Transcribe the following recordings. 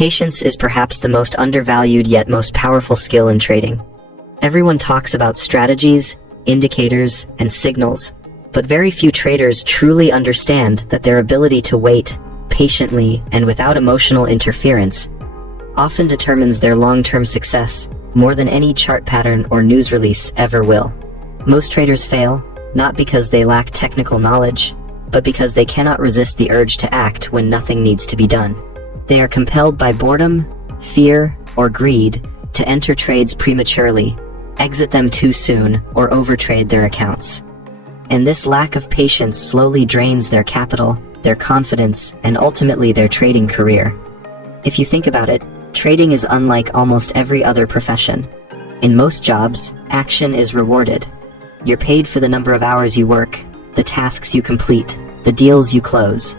Patience is perhaps the most undervalued yet most powerful skill in trading. Everyone talks about strategies, indicators, and signals, but very few traders truly understand that their ability to wait patiently and without emotional interference often determines their long-term success more than any chart pattern or news release ever will. Most traders fail, not because they lack technical knowledge, but because they cannot resist the urge to act when nothing needs to be done. They are compelled by boredom, fear, or greed to enter trades prematurely, exit them too soon, or overtrade their accounts. And this lack of patience slowly drains their capital, their confidence, and ultimately their trading career. If you think about it, trading is unlike almost every other profession. In most jobs, action is rewarded. You're paid for the number of hours you work, the tasks you complete, the deals you close.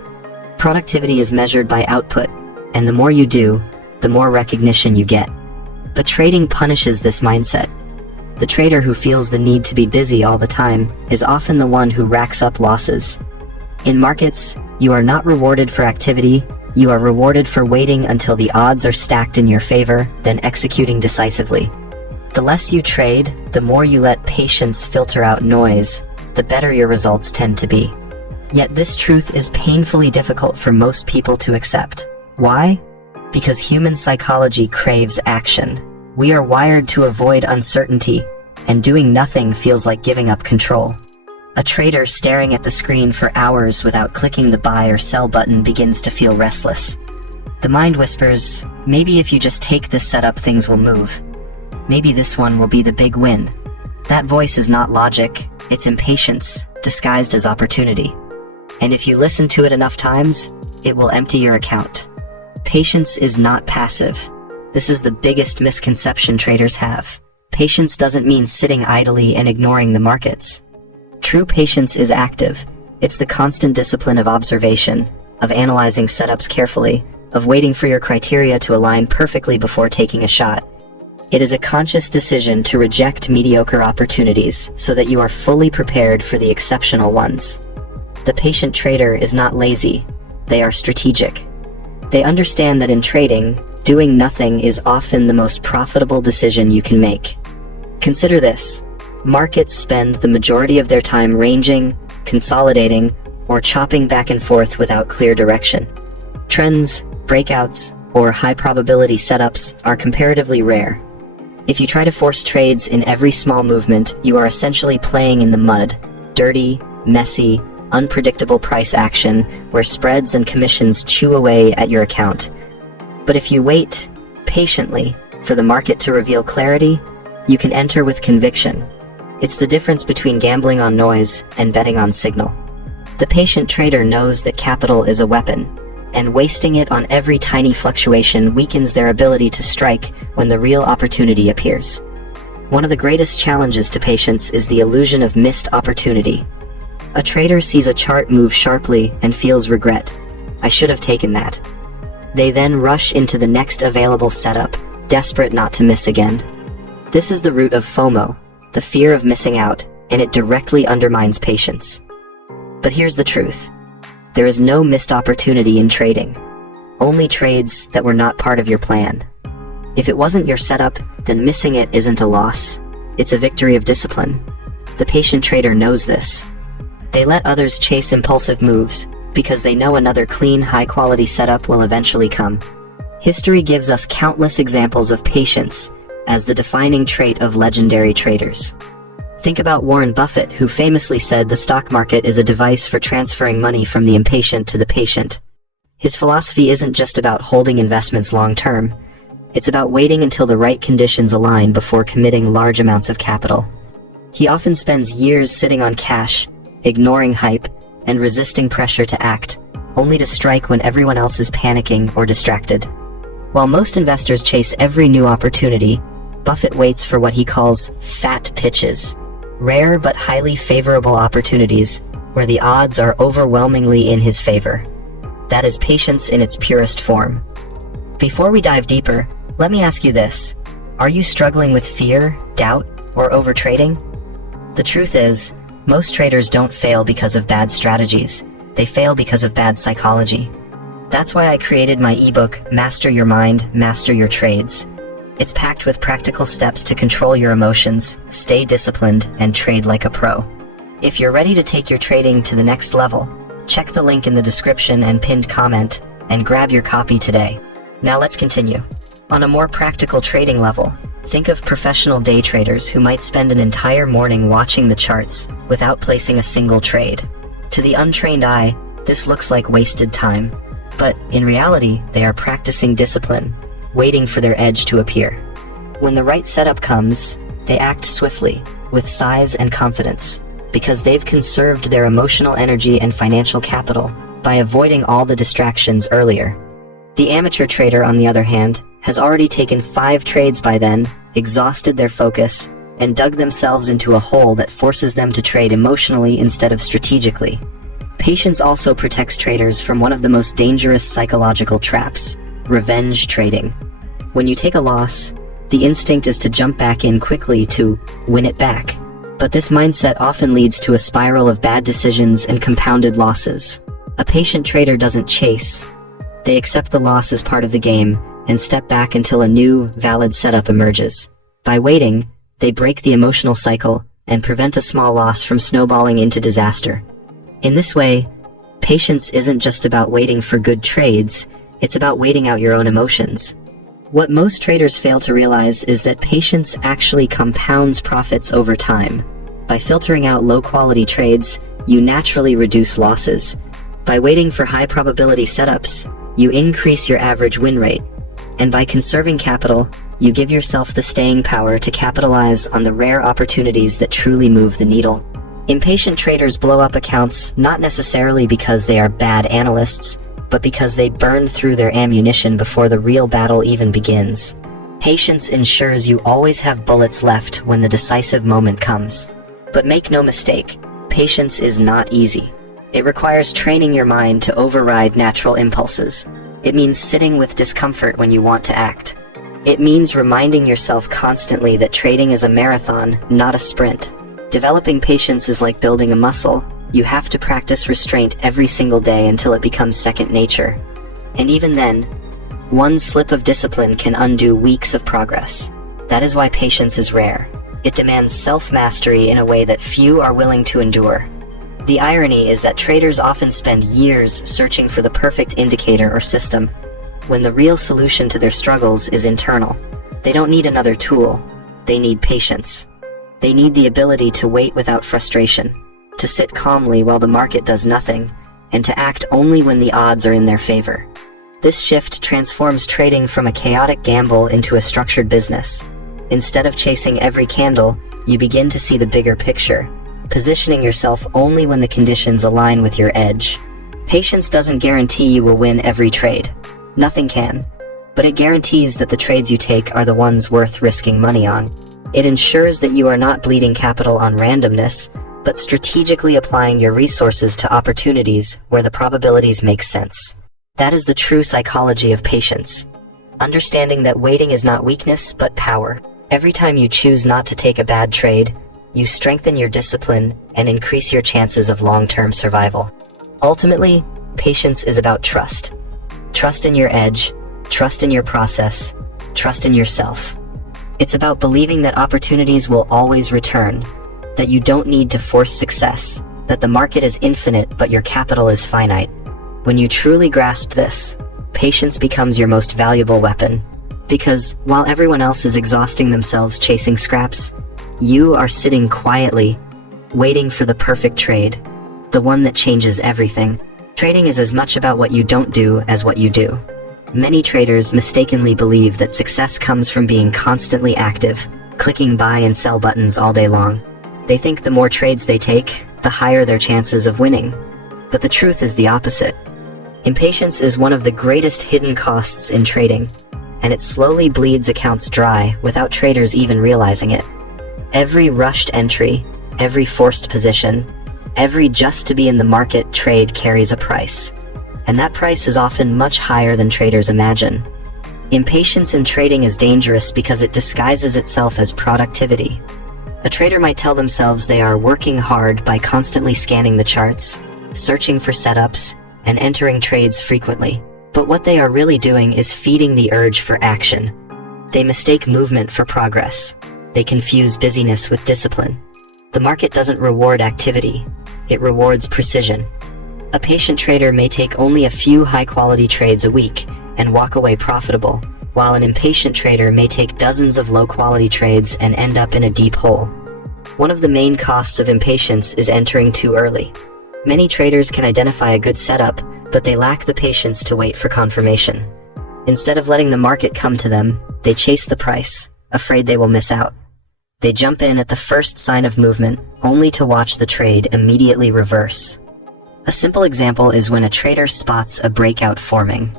Productivity is measured by output, and the more you do, the more recognition you get. But trading punishes this mindset. The trader who feels the need to be busy all the time is often the one who racks up losses. In markets, you are not rewarded for activity, you are rewarded for waiting until the odds are stacked in your favor, then executing decisively. The less you trade, the more you let patience filter out noise, the better your results tend to be. Yet this truth is painfully difficult for most people to accept. Why? Because human psychology craves action. We are wired to avoid uncertainty, and doing nothing feels like giving up control. A trader staring at the screen for hours without clicking the buy or sell button begins to feel restless. The mind whispers, maybe if you just take this setup things will move. Maybe this one will be the big win. That voice is not logic, it's impatience, disguised as opportunity. And if you listen to it enough times, it will empty your account. Patience is not passive. This is the biggest misconception traders have. Patience doesn't mean sitting idly and ignoring the markets. True patience is active. It's the constant discipline of observation, of analyzing setups carefully, of waiting for your criteria to align perfectly before taking a shot. It is a conscious decision to reject mediocre opportunities so that you are fully prepared for the exceptional ones. The patient trader is not lazy. They are strategic. They understand that in trading, doing nothing is often the most profitable decision you can make. Consider this. Markets spend the majority of their time ranging, consolidating, or chopping back and forth without clear direction. Trends, breakouts, or high-probability setups are comparatively rare. If you try to force trades in every small movement, you are essentially playing in the mud, dirty, messy, unpredictable price action where spreads and commissions chew away at your account. But if you wait patiently for the market to reveal clarity, you can enter with conviction. It's the difference between gambling on noise and betting on signal. The patient trader knows that capital is a weapon, and wasting it on every tiny fluctuation weakens their ability to strike when the real opportunity appears. One of the greatest challenges to patience is the illusion of missed opportunity. A trader sees a chart move sharply and feels regret. I should have taken that. They then rush into the next available setup, desperate not to miss again. This is the root of FOMO, the fear of missing out, and it directly undermines patience. But here's the truth. There is no missed opportunity in trading. Only trades that were not part of your plan. If it wasn't your setup, then missing it isn't a loss. It's a victory of discipline. The patient trader knows this. They let others chase impulsive moves because they know another clean, high-quality setup will eventually come. History gives us countless examples of patience as the defining trait of legendary traders. Think about Warren Buffett, who famously said the stock market is a device for transferring money from the impatient to the patient. His philosophy isn't just about holding investments long-term. It's about waiting until the right conditions align before committing large amounts of capital. He often spends years sitting on cash, ignoring hype, and resisting pressure to act, only to strike when everyone else is panicking or distracted. While most investors chase every new opportunity, Buffett waits for what he calls fat pitches, rare but highly favorable opportunities where the odds are overwhelmingly in his favor. That is patience in its purest form. Before we dive deeper, let me ask you this. Are you struggling with fear, doubt, or overtrading? The truth is, most traders don't fail because of bad strategies. They fail because of bad psychology. That's why I created my ebook, Master Your Mind, Master Your Trades. It's packed with practical steps to control your emotions, stay disciplined, and trade like a pro. If you're ready to take your trading to the next level, check the link in the description and pinned comment, and grab your copy today. Now let's continue. On a more practical trading level, think of professional day traders who might spend an entire morning watching the charts without placing a single trade. To the untrained eye, this looks like wasted time. But in reality, they are practicing discipline, waiting for their edge to appear. When the right setup comes, they act swiftly, with size and confidence, because they've conserved their emotional energy and financial capital by avoiding all the distractions earlier. The amateur trader, on the other hand, has already taken 5 trades by then, exhausted their focus, and dug themselves into a hole that forces them to trade emotionally instead of strategically. Patience also protects traders from one of the most dangerous psychological traps: revenge trading. When you take a loss, the instinct is to jump back in quickly to win it back. But this mindset often leads to a spiral of bad decisions and compounded losses. A patient trader doesn't chase. They accept the loss as part of the game and step back until a new, valid setup emerges. By waiting, they break the emotional cycle and prevent a small loss from snowballing into disaster. In this way, patience isn't just about waiting for good trades, it's about waiting out your own emotions. What most traders fail to realize is that patience actually compounds profits over time. By filtering out low-quality trades, you naturally reduce losses. By waiting for high-probability setups, you increase your average win rate. And by conserving capital, you give yourself the staying power to capitalize on the rare opportunities that truly move the needle. Impatient traders blow up accounts not necessarily because they are bad analysts, but because they burn through their ammunition before the real battle even begins. Patience ensures you always have bullets left when the decisive moment comes. But make no mistake, patience is not easy. It requires training your mind to override natural impulses. It means sitting with discomfort when you want to act. It means reminding yourself constantly that trading is a marathon, not a sprint. Developing patience is like building a muscle. You have to practice restraint every single day until it becomes second nature. And even then, one slip of discipline can undo weeks of progress. That is why patience is rare. It demands self-mastery in a way that few are willing to endure. The irony is that traders often spend years searching for the perfect indicator or system, when the real solution to their struggles is internal. They don't need another tool, they need patience. They need the ability to wait without frustration, to sit calmly while the market does nothing, and to act only when the odds are in their favor. This shift transforms trading from a chaotic gamble into a structured business. Instead of chasing every candle, you begin to see the bigger picture, positioning yourself only when the conditions align with your edge. Patience doesn't guarantee you will win every trade. Nothing can. But it guarantees that the trades you take are the ones worth risking money on. It ensures that you are not bleeding capital on randomness, but strategically applying your resources to opportunities where the probabilities make sense. That is the true psychology of patience. Understanding that waiting is not weakness, but power. Every time you choose not to take a bad trade, you strengthen your discipline and increase your chances of long-term survival. Ultimately, patience is about trust. Trust in your edge, trust in your process, trust in yourself. It's about believing that opportunities will always return, that you don't need to force success, that the market is infinite but your capital is finite. When you truly grasp this, patience becomes your most valuable weapon. Because while everyone else is exhausting themselves chasing scraps, you are sitting quietly, waiting for the perfect trade, the one that changes everything. Trading is as much about what you don't do as what you do. Many traders mistakenly believe that success comes from being constantly active, clicking buy and sell buttons all day long. They think the more trades they take, the higher their chances of winning. But the truth is the opposite. Impatience is one of the greatest hidden costs in trading, and it slowly bleeds accounts dry without traders even realizing it. Every rushed entry, every forced position, every just to be in the market trade carries a price. And that price is often much higher than traders imagine. Impatience in trading is dangerous because it disguises itself as productivity. A trader might tell themselves they are working hard by constantly scanning the charts, searching for setups, and entering trades frequently. But what they are really doing is feeding the urge for action. They mistake movement for progress. They confuse busyness with discipline. The market doesn't reward activity, it rewards precision. A patient trader may take only a few high-quality trades a week and walk away profitable, while an impatient trader may take dozens of low-quality trades and end up in a deep hole. One of the main costs of impatience is entering too early. Many traders can identify a good setup, but they lack the patience to wait for confirmation. Instead of letting the market come to them, they chase the price, afraid they will miss out. They jump in at the first sign of movement, only to watch the trade immediately reverse. A simple example is when a trader spots a breakout forming.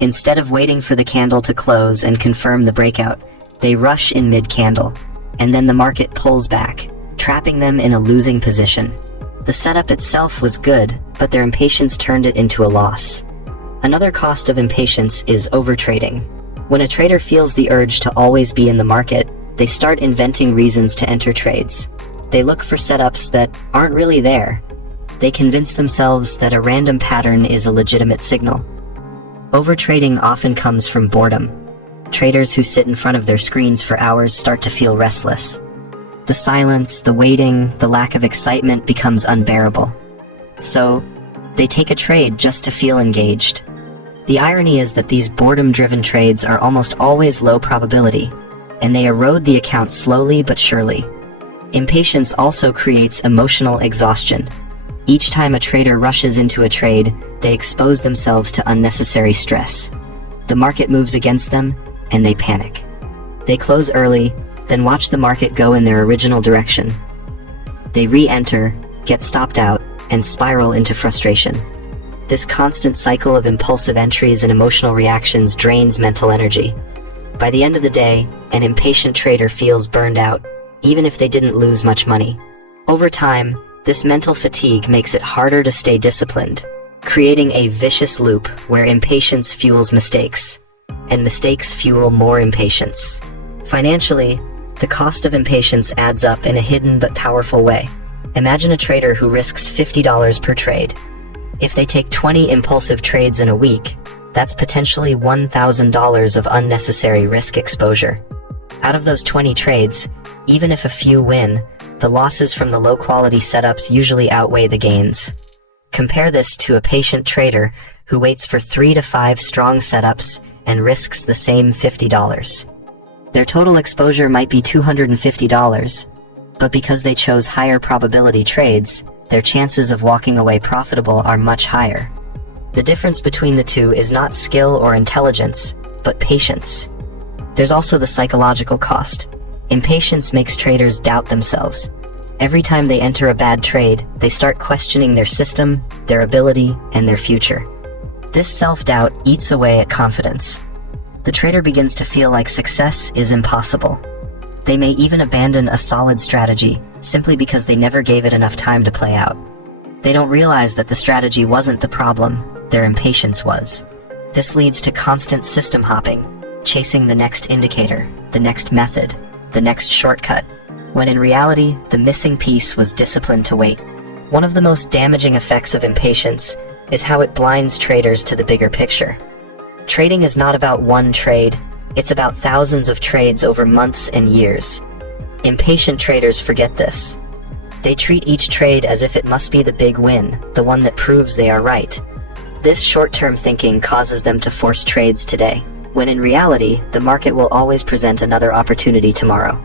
Instead of waiting for the candle to close and confirm the breakout, they rush in mid-candle, and then the market pulls back, trapping them in a losing position. The setup itself was good, but their impatience turned it into a loss. Another cost of impatience is overtrading. When a trader feels the urge to always be in the market, they start inventing reasons to enter trades. They look for setups that aren't really there. They convince themselves that a random pattern is a legitimate signal. Overtrading often comes from boredom. Traders who sit in front of their screens for hours start to feel restless. The silence, the waiting, the lack of excitement becomes unbearable. So, they take a trade just to feel engaged. The irony is that these boredom-driven trades are almost always low probability, and they erode the account slowly but surely. Impatience also creates emotional exhaustion. Each time a trader rushes into a trade, they expose themselves to unnecessary stress. The market moves against them, and they panic. They close early, then watch the market go in their original direction. They re-enter, get stopped out, and spiral into frustration. This constant cycle of impulsive entries and emotional reactions drains mental energy. By the end of the day, an impatient trader feels burned out, even if they didn't lose much money. Over time, this mental fatigue makes it harder to stay disciplined, creating a vicious loop where impatience fuels mistakes, and mistakes fuel more impatience. Financially, the cost of impatience adds up in a hidden but powerful way. Imagine a trader who risks $50 per trade. If they take 20 impulsive trades in a week, that's potentially $1,000 of unnecessary risk exposure. Out of those 20 trades, even if a few win, the losses from the low-quality setups usually outweigh the gains. Compare this to a patient trader who waits for 3 to 5 strong setups and risks the same $50. Their total exposure might be $250, but because they chose higher probability trades, their chances of walking away profitable are much higher. The difference between the two is not skill or intelligence, but patience. There's also the psychological cost. Impatience makes traders doubt themselves. Every time they enter a bad trade, they start questioning their system, their ability, and their future. This self-doubt eats away at confidence. The trader begins to feel like success is impossible. They may even abandon a solid strategy simply because they never gave it enough time to play out. They don't realize that the strategy wasn't the problem, their impatience was. This leads to constant system hopping, chasing the next indicator, the next method, the next shortcut, when in reality, the missing piece was discipline to wait. One of the most damaging effects of impatience is how it blinds traders to the bigger picture. Trading is not about one trade, it's about thousands of trades over months and years. Impatient traders forget this. They treat each trade as if it must be the big win, the one that proves they are right. This short-term thinking causes them to force trades today, when in reality, the market will always present another opportunity tomorrow.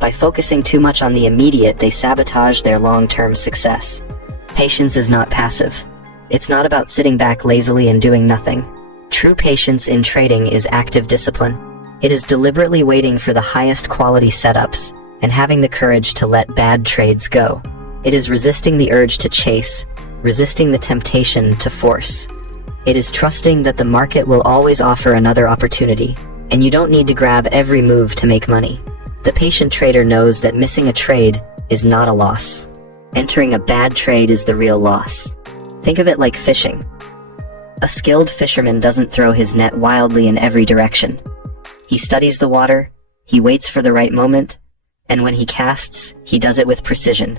By focusing too much on the immediate, they sabotage their long-term success. Patience is not passive. It's not about sitting back lazily and doing nothing. True patience in trading is active discipline. It is deliberately waiting for the highest quality setups and having the courage to let bad trades go. It is resisting the urge to chase, resisting the temptation to force. It is trusting that the market will always offer another opportunity, and you don't need to grab every move to make money. The patient trader knows that missing a trade is not a loss. Entering a bad trade is the real loss. Think of it like fishing. A skilled fisherman doesn't throw his net wildly in every direction. He studies the water, he waits for the right moment, and when he casts, he does it with precision.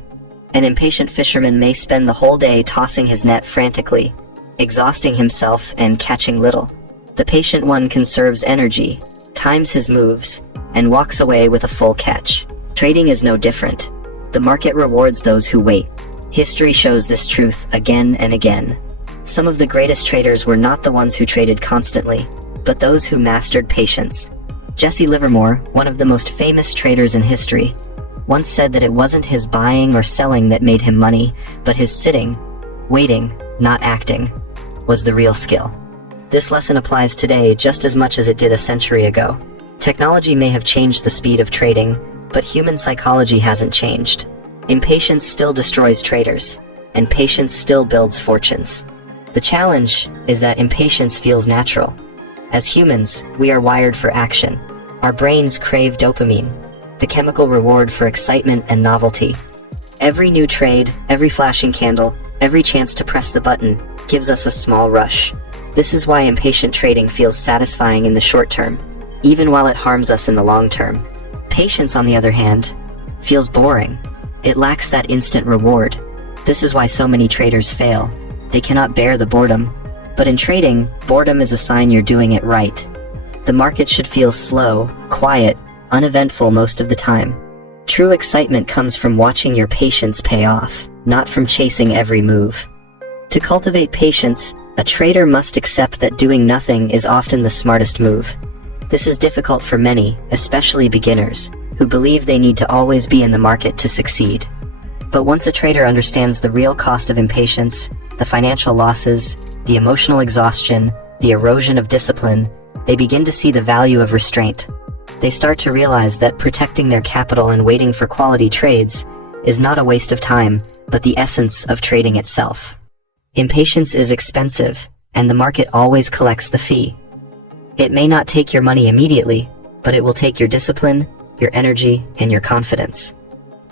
An impatient fisherman may spend the whole day tossing his net frantically, exhausting himself and catching little. The patient one conserves energy, times his moves, and walks away with a full catch. Trading is no different. The market rewards those who wait. History shows this truth again and again. Some of the greatest traders were not the ones who traded constantly, but those who mastered patience. Jesse Livermore, one of the most famous traders in history, once said that it wasn't his buying or selling that made him money, but his sitting, waiting, not acting, was the real skill. This lesson applies today just as much as it did a century ago. Technology may have changed the speed of trading, but human psychology hasn't changed. Impatience still destroys traders, and patience still builds fortunes. The challenge is that impatience feels natural. As humans, we are wired for action. Our brains crave dopamine, the chemical reward for excitement and novelty. Every new trade, every flashing candle, every chance to press the button gives us a small rush. This is why impatient trading feels satisfying in the short term, even while it harms us in the long term. Patience, on the other hand, feels boring. It lacks that instant reward. This is why so many traders fail. They cannot bear the boredom. But in trading, boredom is a sign you're doing it right. The market should feel slow, quiet, uneventful most of the time. True excitement comes from watching your patience pay off, not from chasing every move. To cultivate patience, a trader must accept that doing nothing is often the smartest move. This is difficult for many, especially beginners, who believe they need to always be in the market to succeed. But once a trader understands the real cost of impatience, the financial losses, the emotional exhaustion, the erosion of discipline, they begin to see the value of restraint. They start to realize that protecting their capital and waiting for quality trades is not a waste of time, but the essence of trading itself. Impatience is expensive, and the market always collects the fee. It may not take your money immediately, but it will take your discipline, your energy, and your confidence.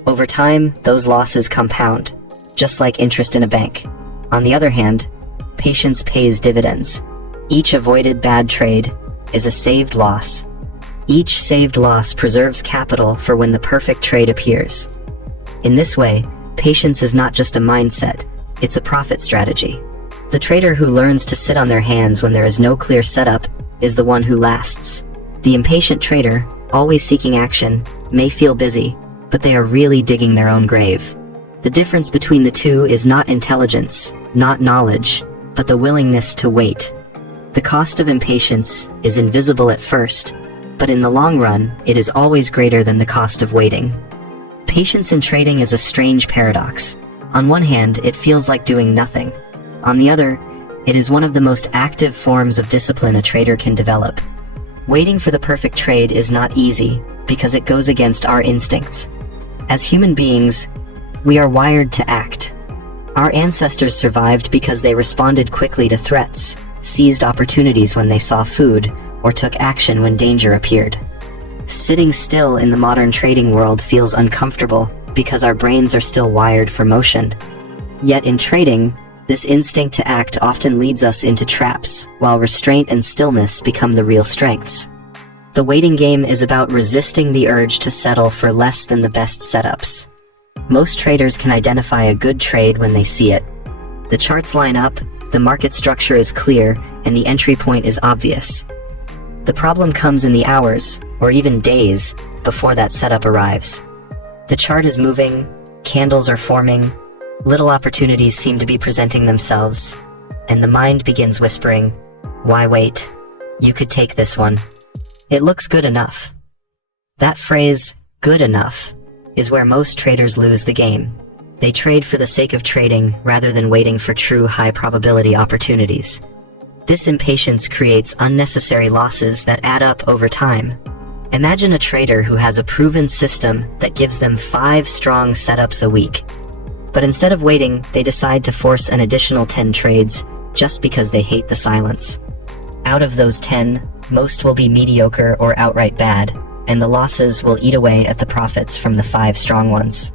Over time, those losses compound, just like interest in a bank. On the other hand, patience pays dividends. Each avoided bad trade is a saved loss. Each saved loss preserves capital for when the perfect trade appears. In this way, patience is not just a mindset, it's a profit strategy. The trader who learns to sit on their hands when there is no clear setup is the one who lasts. The impatient trader, always seeking action, may feel busy, but they are really digging their own grave. The difference between the two is not intelligence, not knowledge, but the willingness to wait. The cost of impatience is invisible at first, but in the long run, it is always greater than the cost of waiting. Patience in trading is a strange paradox. On one hand, it feels like doing nothing. On the other, it is one of the most active forms of discipline a trader can develop. Waiting for the perfect trade is not easy because it goes against our instincts. As human beings, we are wired to act. Our ancestors survived because they responded quickly to threats, seized opportunities when they saw food, or took action when danger appeared. Sitting still in the modern trading world feels uncomfortable because our brains are still wired for motion. Yet in trading, this instinct to act often leads us into traps, while restraint and stillness become the real strengths. The waiting game is about resisting the urge to settle for less than the best setups. Most traders can identify a good trade when they see it. The charts line up, the market structure is clear, and the entry point is obvious. The problem comes in the hours, or even days, before that setup arrives. The chart is moving, candles are forming, little opportunities seem to be presenting themselves, and the mind begins whispering, "Why wait? You could take this one. It looks good enough." That phrase, "good enough," is where most traders lose the game. They trade for the sake of trading rather than waiting for true high-probability opportunities. This impatience creates unnecessary losses that add up over time. Imagine a trader who has a proven system that gives them 5 strong setups a week. But instead of waiting, they decide to force an additional 10 trades just because they hate the silence. Out of those 10, most will be mediocre or outright bad, and the losses will eat away at the profits from the 5 strong ones.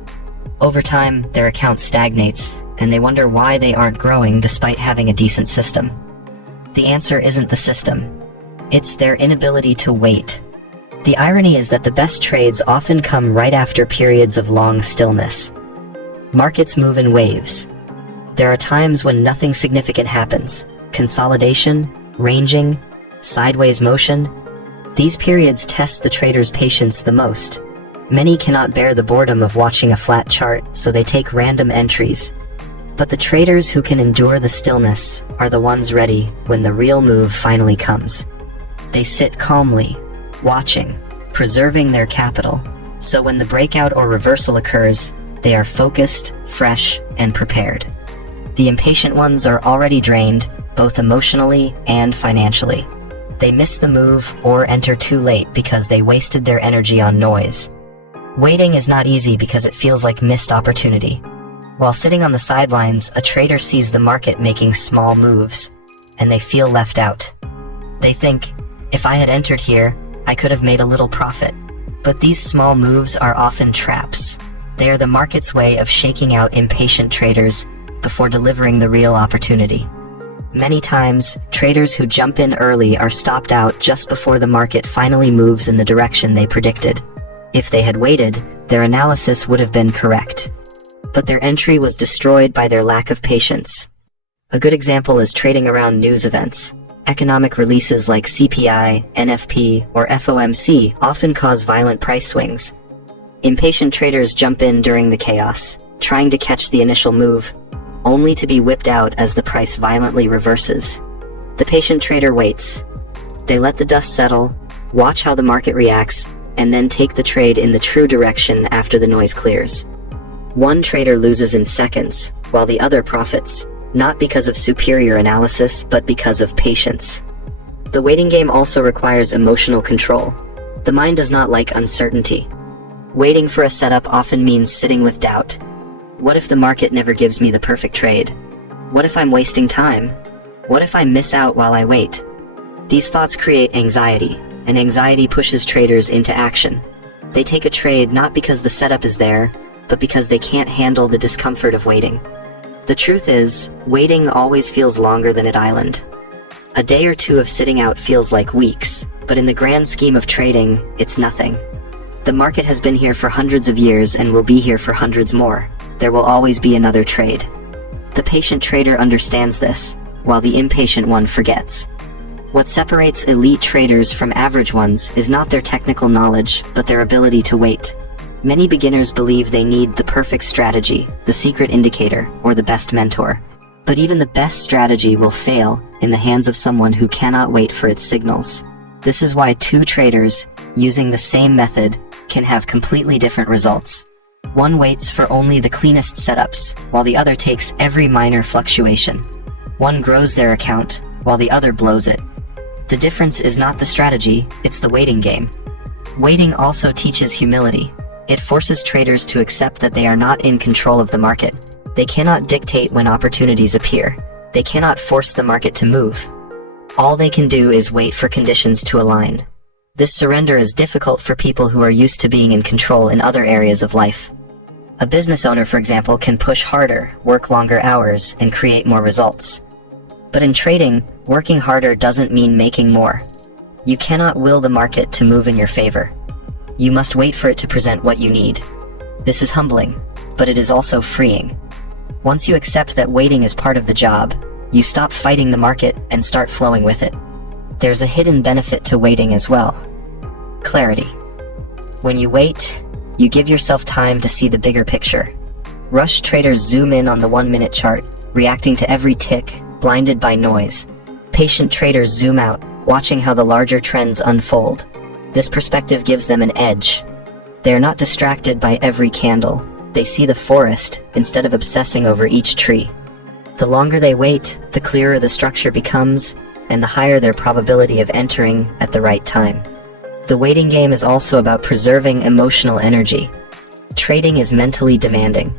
Over time, their account stagnates, and they wonder why they aren't growing despite having a decent system. The answer isn't the system. It's their inability to wait. The irony is that the best trades often come right after periods of long stillness. Markets move in waves. There are times when nothing significant happens. Consolidation, ranging, sideways motion. These periods test the trader's patience the most. Many cannot bear the boredom of watching a flat chart, so they take random entries. But the traders who can endure the stillness are the ones ready when the real move finally comes. They sit calmly, watching, preserving their capital, so when the breakout or reversal occurs, they are focused, fresh, and prepared. The impatient ones are already drained, both emotionally and financially. They miss the move or enter too late because they wasted their energy on noise. Waiting is not easy because it feels like missed opportunity. While sitting on the sidelines, a trader sees the market making small moves, and they feel left out. They think, if I had entered here, I could have made a little profit. But these small moves are often traps. They are the market's way of shaking out impatient traders before delivering the real opportunity. Many times, traders who jump in early are stopped out just before the market finally moves in the direction they predicted. If they had waited, their analysis would have been correct. But their entry was destroyed by their lack of patience. A good example is trading around news events. Economic releases like CPI, NFP, or FOMC often cause violent price swings. Impatient traders jump in during the chaos, trying to catch the initial move, only to be whipped out as the price violently reverses. The patient trader waits. They let the dust settle, watch how the market reacts, and then take the trade in the true direction after the noise clears. One trader loses in seconds, while the other profits, not because of superior analysis, but because of patience. The waiting game also requires emotional control. The mind does not like uncertainty. Waiting for a setup often means sitting with doubt. What if the market never gives me the perfect trade? What if I'm wasting time? What if I miss out while I wait? These thoughts create anxiety, and anxiety pushes traders into action. They take a trade not because the setup is there, but because they can't handle the discomfort of waiting. The truth is, waiting always feels longer than at Island. A day or two of sitting out feels like weeks, but in the grand scheme of trading, it's nothing. The market has been here for hundreds of years and will be here for hundreds more. There will always be another trade. The patient trader understands this, while the impatient one forgets. What separates elite traders from average ones is not their technical knowledge, but their ability to wait. Many beginners believe they need the perfect strategy, the secret indicator, or the best mentor. But even the best strategy will fail in the hands of someone who cannot wait for its signals. This is why two traders, using the same method, can have completely different results. One waits for only the cleanest setups, while the other takes every minor fluctuation. One grows their account, while the other blows it. The difference is not the strategy, it's the waiting game. Waiting also teaches humility. It forces traders to accept that they are not in control of the market. They cannot dictate when opportunities appear. They cannot force the market to move. All they can do is wait for conditions to align. This surrender is difficult for people who are used to being in control in other areas of life. A business owner, for example, can push harder, work longer hours, and create more results. But in trading, working harder doesn't mean making more. You cannot will the market to move in your favor. You must wait for it to present what you need. This is humbling, but it is also freeing. Once you accept that waiting is part of the job, you stop fighting the market and start flowing with it. There's a hidden benefit to waiting as well. Clarity. When you wait, you give yourself time to see the bigger picture. Rush traders zoom in on the 1-minute chart, reacting to every tick, blinded by noise. Patient traders zoom out, watching how the larger trends unfold. This perspective gives them an edge. They are not distracted by every candle. They see the forest instead of obsessing over each tree. The longer they wait, the clearer the structure becomes, and the higher their probability of entering at the right time. The waiting game is also about preserving emotional energy. Trading is mentally demanding.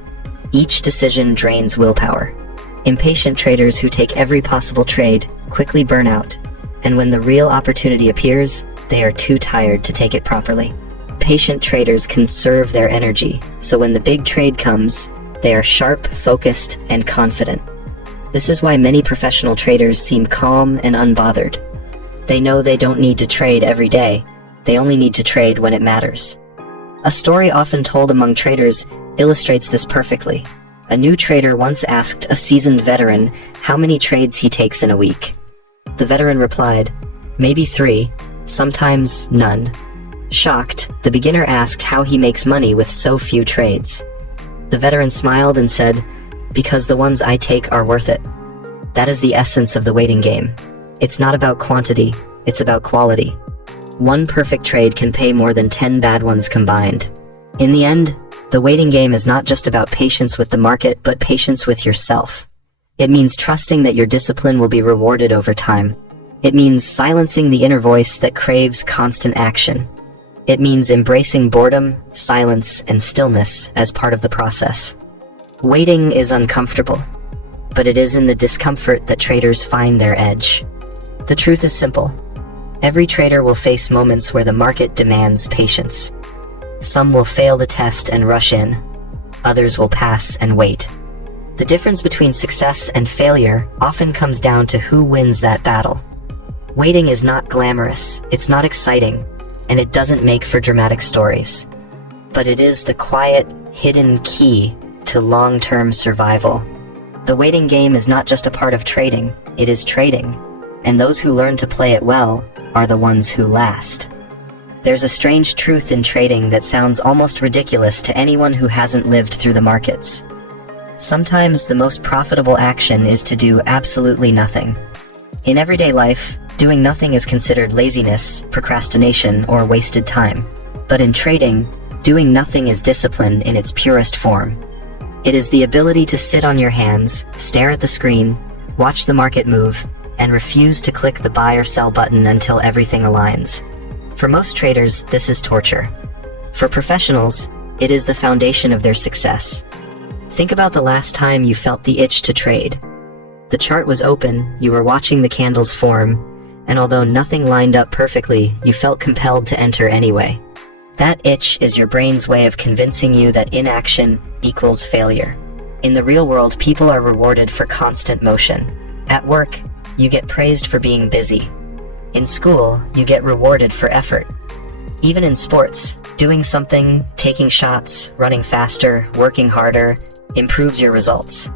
Each decision drains willpower. Impatient traders who take every possible trade quickly burn out, and when the real opportunity appears, they are too tired to take it properly. Patient traders conserve their energy, so when the big trade comes, they are sharp, focused, and confident. This is why many professional traders seem calm and unbothered. They know they don't need to trade every day, they only need to trade when it matters. A story often told among traders illustrates this perfectly. A new trader once asked a seasoned veteran how many trades he takes in a week. The veteran replied, "Maybe 3, sometimes none." Shocked, the beginner asked how he makes money with so few trades. The veteran smiled and said, "Because the ones I take are worth it." That is the essence of the waiting game. It's not about quantity, it's about quality. One perfect trade can pay more than 10 bad ones combined. In the end, the waiting game is not just about patience with the market, but patience with yourself. It means trusting that your discipline will be rewarded over time. It means silencing the inner voice that craves constant action. It means embracing boredom, silence, and stillness as part of the process. Waiting is uncomfortable, but it is in the discomfort that traders find their edge. The truth is simple. Every trader will face moments where the market demands patience. Some will fail the test and rush in. Others will pass and wait. The difference between success and failure often comes down to who wins that battle. Waiting is not glamorous, it's not exciting, and it doesn't make for dramatic stories. But it is the quiet, hidden key to long-term survival. The waiting game is not just a part of trading, it is trading. And those who learn to play it well are the ones who last. There's a strange truth in trading that sounds almost ridiculous to anyone who hasn't lived through the markets. Sometimes the most profitable action is to do absolutely nothing. In everyday life, doing nothing is considered laziness, procrastination, or wasted time. But in trading, doing nothing is discipline in its purest form. It is the ability to sit on your hands, stare at the screen, watch the market move, and refuse to click the buy or sell button until everything aligns. For most traders, this is torture. For professionals, it is the foundation of their success. Think about the last time you felt the itch to trade. The chart was open, you were watching the candles form, and although nothing lined up perfectly, you felt compelled to enter anyway. That itch is your brain's way of convincing you that inaction equals failure. In the real world, people are rewarded for constant motion. At work, you get praised for being busy. In school, you get rewarded for effort. Even in sports, doing something, taking shots, running faster, working harder, improves your results.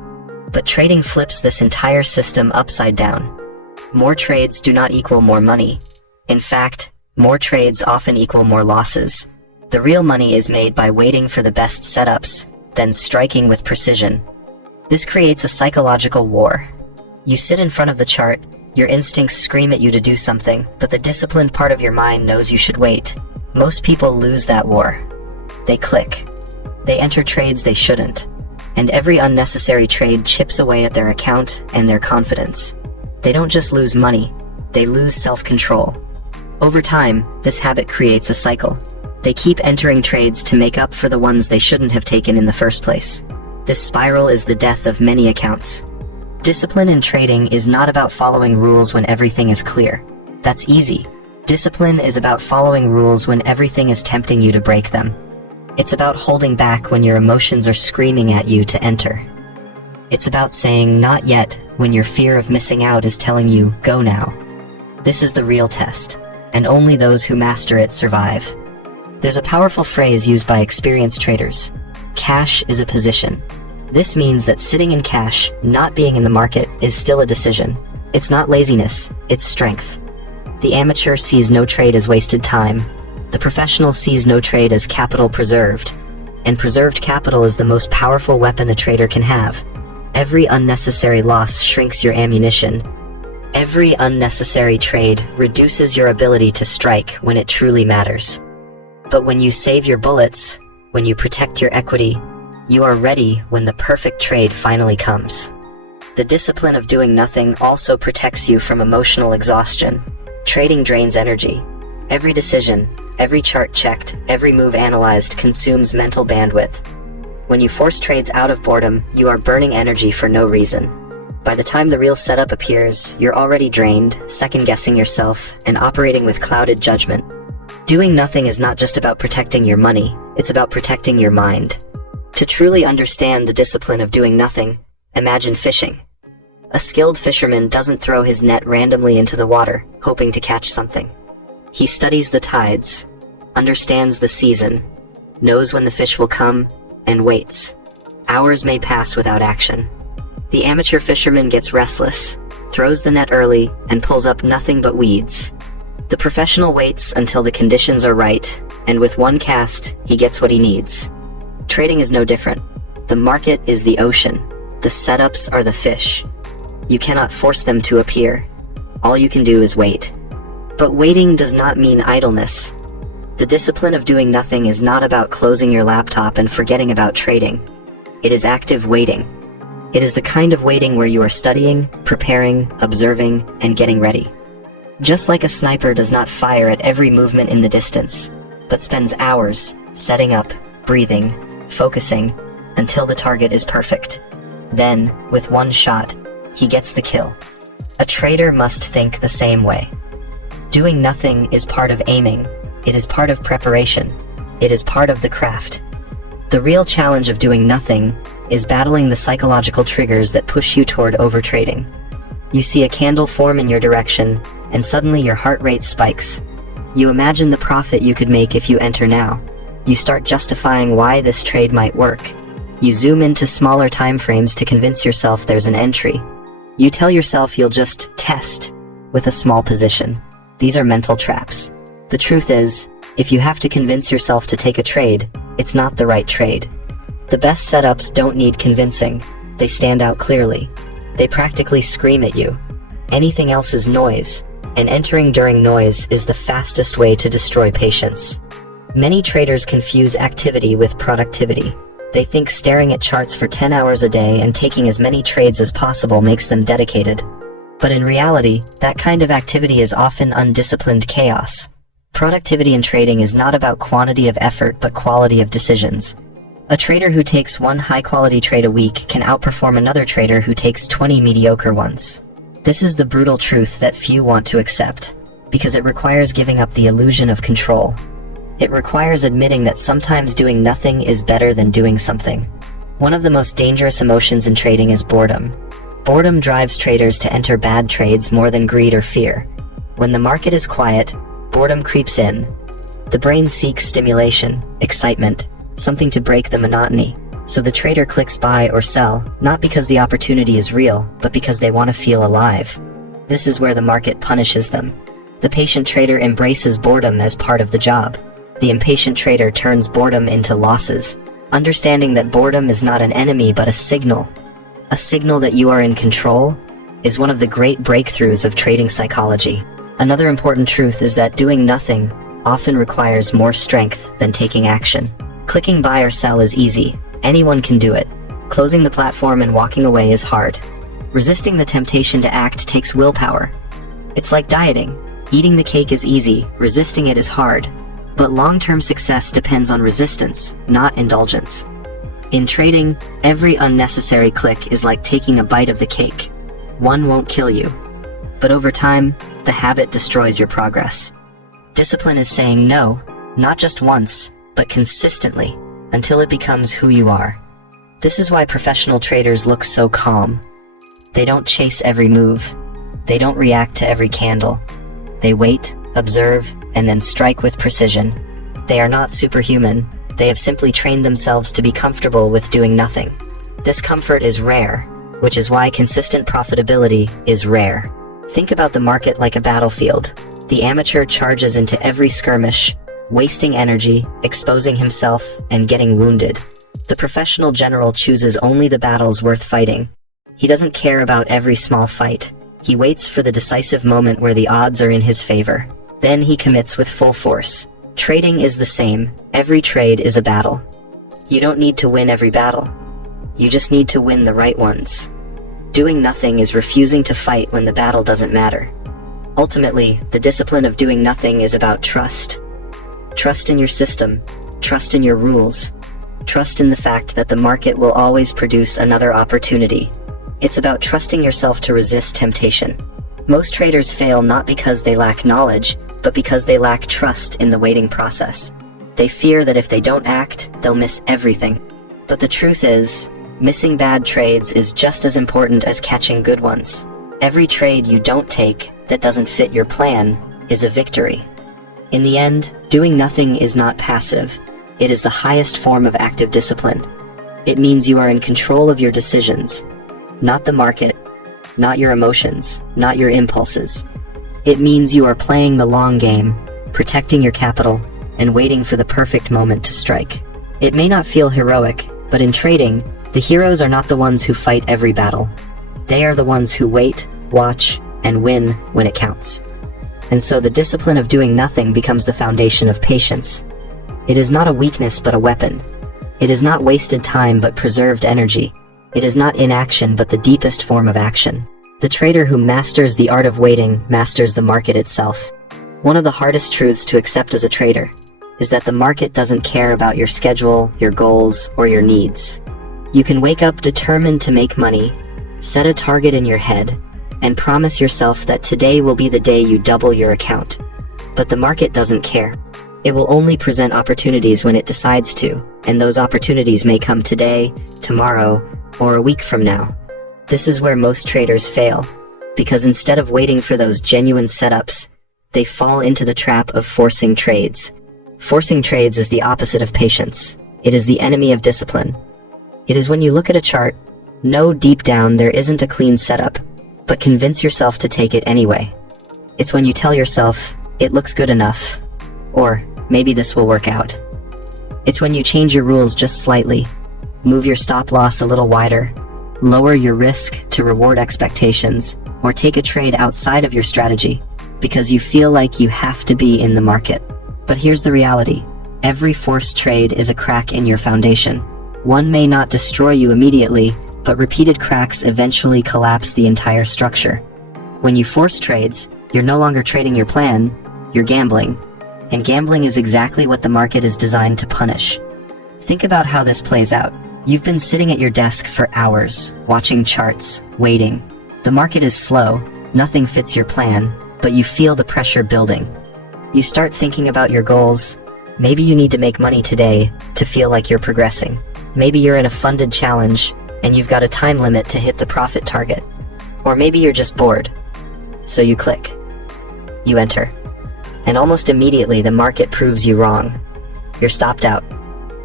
But trading flips this entire system upside down. More trades do not equal more money. In fact, more trades often equal more losses. The real money is made by waiting for the best setups, then striking with precision. This creates a psychological war. You sit in front of the chart, your instincts scream at you to do something, but the disciplined part of your mind knows you should wait. Most people lose that war. They click. They enter trades they shouldn't. And every unnecessary trade chips away at their account and their confidence. They don't just lose money, they lose self-control. Over time, this habit creates a cycle. They keep entering trades to make up for the ones they shouldn't have taken in the first place. This spiral is the death of many accounts. Discipline in trading is not about following rules when everything is clear. That's easy. Discipline is about following rules when everything is tempting you to break them. It's about holding back when your emotions are screaming at you to enter. It's about saying not yet when your fear of missing out is telling you, go now. This is the real test, and only those who master it survive. There's a powerful phrase used by experienced traders. Cash is a position. This means that sitting in cash, not being in the market, is still a decision. It's not laziness, it's strength. The amateur sees no trade as wasted time. The professional sees no trade as capital preserved. And preserved capital is the most powerful weapon a trader can have. Every unnecessary loss shrinks your ammunition. Every unnecessary trade reduces your ability to strike when it truly matters. But when you save your bullets, when you protect your equity, you are ready when the perfect trade finally comes. The discipline of doing nothing also protects you from emotional exhaustion. Trading drains energy. Every decision, every chart checked, every move analyzed consumes mental bandwidth. When you force trades out of boredom, you are burning energy for no reason. By the time the real setup appears, you're already drained, second-guessing yourself, and operating with clouded judgment. Doing nothing is not just about protecting your money, it's about protecting your mind. To truly understand the discipline of doing nothing, imagine fishing. A skilled fisherman doesn't throw his net randomly into the water, hoping to catch something. He studies the tides, understands the season, knows when the fish will come, and waits. Hours may pass without action. The amateur fisherman gets restless, throws the net early, and pulls up nothing but weeds. The professional waits until the conditions are right, and with one cast, he gets what he needs. Trading is no different. The market is the ocean. The setups are the fish. You cannot force them to appear. All you can do is wait. But waiting does not mean idleness. The discipline of doing nothing is not about closing your laptop and forgetting about trading. It is active waiting. It is the kind of waiting where you are studying, preparing, observing, and getting ready. Just like a sniper does not fire at every movement in the distance, but spends hours setting up, breathing, focusing, until the target is perfect. Then, with one shot, he gets the kill. A trader must think the same way. Doing nothing is part of aiming. It is part of preparation. It is part of the craft. The real challenge of doing nothing is battling the psychological triggers that push you toward overtrading. You see a candle form in your direction, and suddenly your heart rate spikes. You imagine the profit you could make if you enter now. You start justifying why this trade might work. You zoom into smaller time frames to convince yourself there's an entry. You tell yourself you'll just test with a small position. These are mental traps. The truth is, if you have to convince yourself to take a trade, it's not the right trade. The best setups don't need convincing. They stand out clearly. They practically scream at you. Anything else is noise, and entering during noise is the fastest way to destroy patience. Many traders confuse activity with productivity. They think staring at charts for 10 hours a day and taking as many trades as possible makes them dedicated. But in reality, that kind of activity is often undisciplined chaos. Productivity in trading is not about quantity of effort but quality of decisions. A trader who takes one high-quality trade a week can outperform another trader who takes 20 mediocre ones. This is the brutal truth that few want to accept, because it requires giving up the illusion of control. It requires admitting that sometimes doing nothing is better than doing something. One of the most dangerous emotions in trading is boredom. Boredom drives traders to enter bad trades more than greed or fear. When the market is quiet, boredom creeps in. The brain seeks stimulation, excitement, something to break the monotony. So the trader clicks buy or sell, not because the opportunity is real, but because they want to feel alive. This is where the market punishes them. The patient trader embraces boredom as part of the job. The impatient trader turns boredom into losses, understanding that boredom is not an enemy but a signal that you are in control, is one of the great breakthroughs of trading psychology. Another important truth is that doing nothing often requires more strength than taking action. Clicking buy or sell is easy. Anyone can do it. Closing the platform and walking away is hard. Resisting the temptation to act takes willpower. It's like dieting. Eating the cake is easy, resisting it is hard. But long-term success depends on resistance, not indulgence. In trading, every unnecessary click is like taking a bite of the cake. One won't kill you, but over time, the habit destroys your progress. Discipline is saying no, not just once, but consistently, until it becomes who you are. This is why professional traders look so calm. They don't chase every move. They don't react to every candle. They wait, observe, and then strike with precision. They are not superhuman. They have simply trained themselves to be comfortable with doing nothing. This comfort is rare, which is why consistent profitability is rare. Think about the market like a battlefield. The amateur charges into every skirmish, wasting energy, exposing himself, and getting wounded. The professional general chooses only the battles worth fighting. He doesn't care about every small fight. He waits for the decisive moment where the odds are in his favor. Then he commits with full force. Trading is the same. Every trade is a battle. You don't need to win every battle. You just need to win the right ones. Doing nothing is refusing to fight when the battle doesn't matter. Ultimately, the discipline of doing nothing is about trust. Trust in your system. Trust in your rules. Trust in the fact that the market will always produce another opportunity. It's about trusting yourself to resist temptation. Most traders fail not because they lack knowledge, but because they lack trust in the waiting process. They fear that if they don't act, they'll miss everything. But the truth is, missing bad trades is just as important as catching good ones. Every trade you don't take that doesn't fit your plan is a victory. In the end, doing nothing is not passive. It is the highest form of active discipline. It means you are in control of your decisions, not the market, not your emotions, not your impulses. It means you are playing the long game, protecting your capital, and waiting for the perfect moment to strike. It may not feel heroic, but in trading, the heroes are not the ones who fight every battle. They are the ones who wait, watch, and win when it counts. And so the discipline of doing nothing becomes the foundation of patience. It is not a weakness but a weapon. It is not wasted time but preserved energy. It is not inaction but the deepest form of action. The trader who masters the art of waiting masters the market itself. One of the hardest truths to accept as a trader is that the market doesn't care about your schedule, your goals, or your needs. You can wake up determined to make money, set a target in your head, and promise yourself that today will be the day you double your account. But the market doesn't care. It will only present opportunities when it decides to, and those opportunities may come today, tomorrow, or a week from now. This is where most traders fail, because instead of waiting for those genuine setups, they fall into the trap of forcing trades. Forcing trades is the opposite of patience. It is the enemy of discipline. It is when you look at a chart, know deep down there isn't a clean setup, but convince yourself to take it anyway. It's when you tell yourself, it looks good enough, or maybe this will work out. It's when you change your rules just slightly, move your stop loss a little wider, lower your risk to reward expectations, or take a trade outside of your strategy, because you feel like you have to be in the market. But here's the reality. Every forced trade is a crack in your foundation. One may not destroy you immediately, but repeated cracks eventually collapse the entire structure. When you force trades, you're no longer trading your plan, you're gambling. And gambling is exactly what the market is designed to punish. Think about how this plays out. You've been sitting at your desk for hours, watching charts, waiting. The market is slow, nothing fits your plan, but you feel the pressure building. You start thinking about your goals. Maybe you need to make money today to feel like you're progressing. Maybe you're in a funded challenge and you've got a time limit to hit the profit target. Or maybe you're just bored. So you click. You enter. And almost immediately the market proves you wrong. You're stopped out.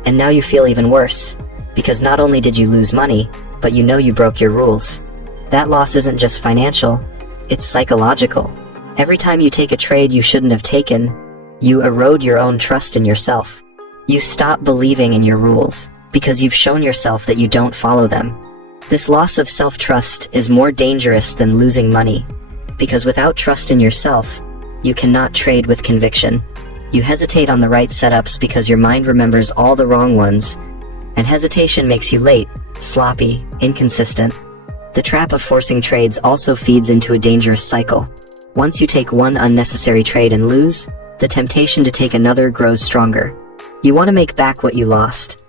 And now you feel even worse, because not only did you lose money, but you know you broke your rules. That loss isn't just financial, it's psychological. Every time you take a trade you shouldn't have taken, you erode your own trust in yourself. You stop believing in your rules, because you've shown yourself that you don't follow them. This loss of self-trust is more dangerous than losing money, because without trust in yourself, you cannot trade with conviction. You hesitate on the right setups because your mind remembers all the wrong ones, and hesitation makes you late, sloppy, inconsistent. The trap of forcing trades also feeds into a dangerous cycle. Once you take one unnecessary trade and lose, the temptation to take another grows stronger. You want to make back what you lost.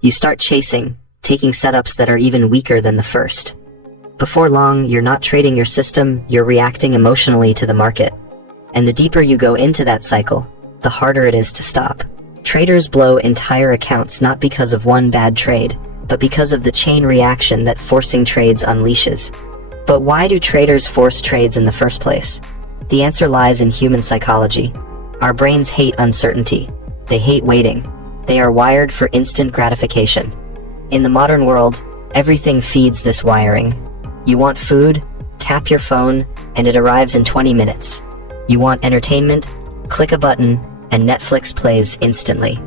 You start chasing, taking setups that are even weaker than the first. Before long, you're not trading your system, you're reacting emotionally to the market. And the deeper you go into that cycle, the harder it is to stop. Traders blow entire accounts not because of one bad trade, but because of the chain reaction that forcing trades unleashes. But why do traders force trades in the first place? The answer lies in human psychology. Our brains hate uncertainty. They hate waiting. They are wired for instant gratification. In the modern world, everything feeds this wiring. You want food? Tap your phone, and it arrives in 20 minutes. You want entertainment? Click a button, and Netflix plays instantly.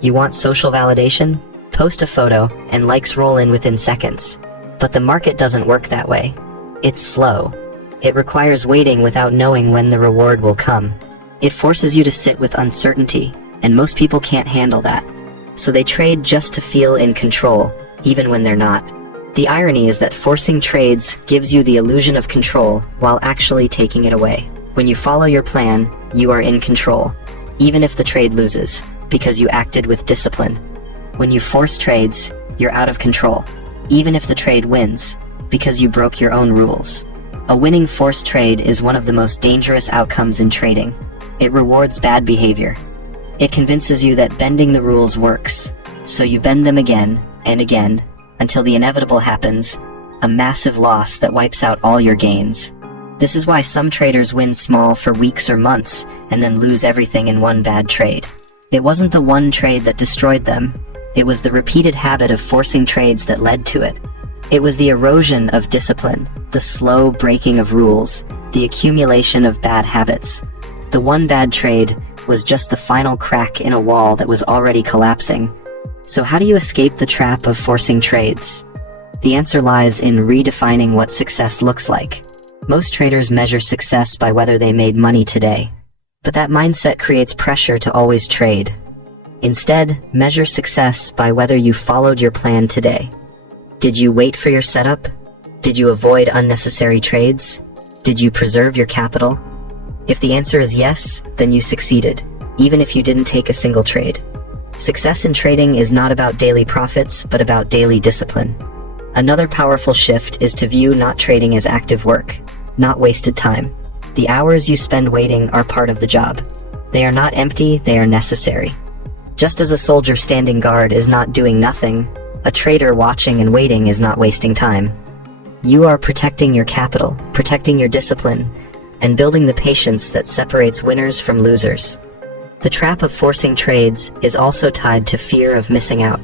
You want social validation? Post a photo, and likes roll in within seconds. But the market doesn't work that way. It's slow. It requires waiting without knowing when the reward will come. It forces you to sit with uncertainty, and most people can't handle that. So they trade just to feel in control, even when they're not. The irony is that forcing trades gives you the illusion of control while actually taking it away. When you follow your plan, you are in control, even if the trade loses, because you acted with discipline. When you force trades, you're out of control, even if the trade wins, because you broke your own rules. A winning forced trade is one of the most dangerous outcomes in trading. It rewards bad behavior. It convinces you that bending the rules works, so you bend them again and again, until the inevitable happens, a massive loss that wipes out all your gains. This is why some traders win small for weeks or months, and then lose everything in one bad trade. It wasn't the one trade that destroyed them, It was the repeated habit of forcing trades that led to it. It was the erosion of discipline, the slow breaking of rules, the accumulation of bad habits. The one bad trade was just the final crack in a wall that was already collapsing. So how do you escape the trap of forcing trades? The answer lies in redefining what success looks like. Most traders measure success by whether they made money today. But that mindset creates pressure to always trade. Instead, measure success by whether you followed your plan today. Did you wait for your setup? Did you avoid unnecessary trades? Did you preserve your capital? If the answer is yes, then you succeeded, even if you didn't take a single trade. Success in trading is not about daily profits, but about daily discipline. Another powerful shift is to view not trading as active work, not wasted time. The hours you spend waiting are part of the job. They are not empty, they are necessary. Just as a soldier standing guard is not doing nothing, a trader watching and waiting is not wasting time. You are protecting your capital, protecting your discipline, and building the patience that separates winners from losers. The trap of forcing trades is also tied to fear of missing out.